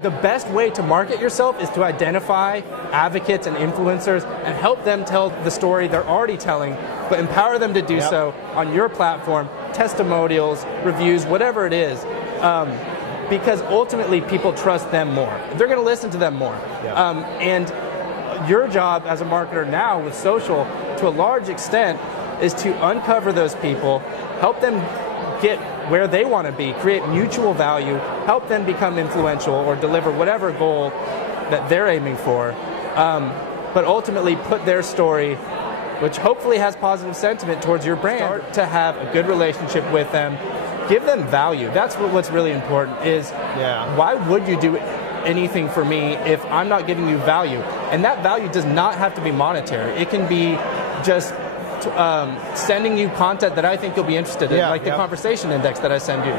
The best way to market yourself is to identify advocates and influencers and help them tell the story they're already telling, but empower them to do so on your platform, testimonials, reviews, whatever it is, because ultimately people trust them more. They're going to listen to them more. And your job as a marketer now with social, to a large extent, is to uncover those people, help them get where they want to be, create mutual value, help them become influential or deliver whatever goal that they're aiming for, but ultimately put their story, which hopefully has positive sentiment towards your brand, start to have a good relationship with them, give them value. That's what's really important is, why would you do anything for me if I'm not giving you value? And that value does not have to be monetary. It can be just sending you content that I think you'll be interested in, like the conversation index that I send you.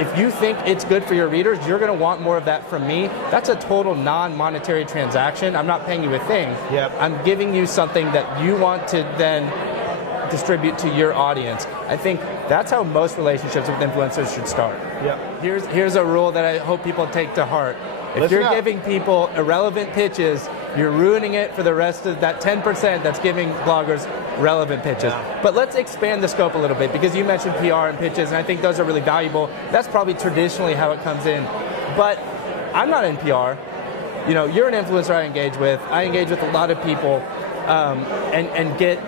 If you think it's good for your readers, you're going to want more of that from me. That's a total non-monetary transaction. I'm not paying you a thing. I'm giving you something that you want to then distribute to your audience. I think that's how most relationships with influencers should start. Here's a rule that I hope people take to heart. If you're giving people irrelevant pitches, you're ruining it for the rest of that 10% that's giving bloggers relevant pitches. But let's expand the scope a little bit, because you mentioned PR and pitches, and I think those are really valuable. That's probably traditionally how it comes in. But I'm not in PR. You know, you're an influencer I engage with. I engage with a lot of people and get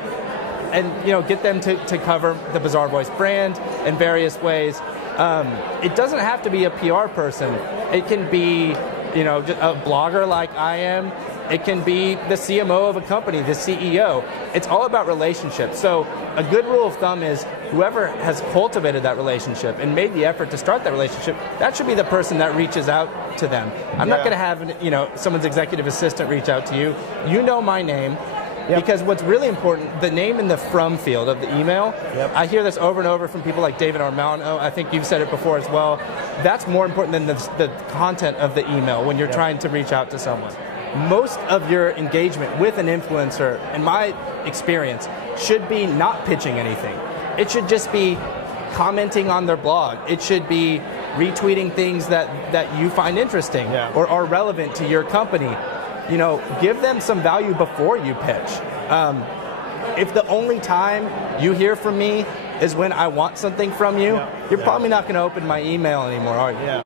them to cover the Bizarre Voice brand in various ways. It doesn't have to be a PR person. It can be, just a blogger like I am. It can be the CMO of a company, the CEO. It's all about relationships. So a good rule of thumb is whoever has cultivated that relationship and made the effort to start that relationship, that should be the person that reaches out to them. I'm not going to have someone's executive assistant reach out to you. You know my name. Because what's really important, the name in the from field of the email, I hear this over and over from people like David Armano. I think you've said it before as well. That's more important than the content of the email when you're trying to reach out to someone. Most of your engagement with an influencer, in my experience, should be not pitching anything. It should just be commenting on their blog. It should be retweeting things that you find interesting or are relevant to your company. Give them some value before you pitch. If the only time you hear from me is when I want something from you, you're probably not going to open my email anymore, are you?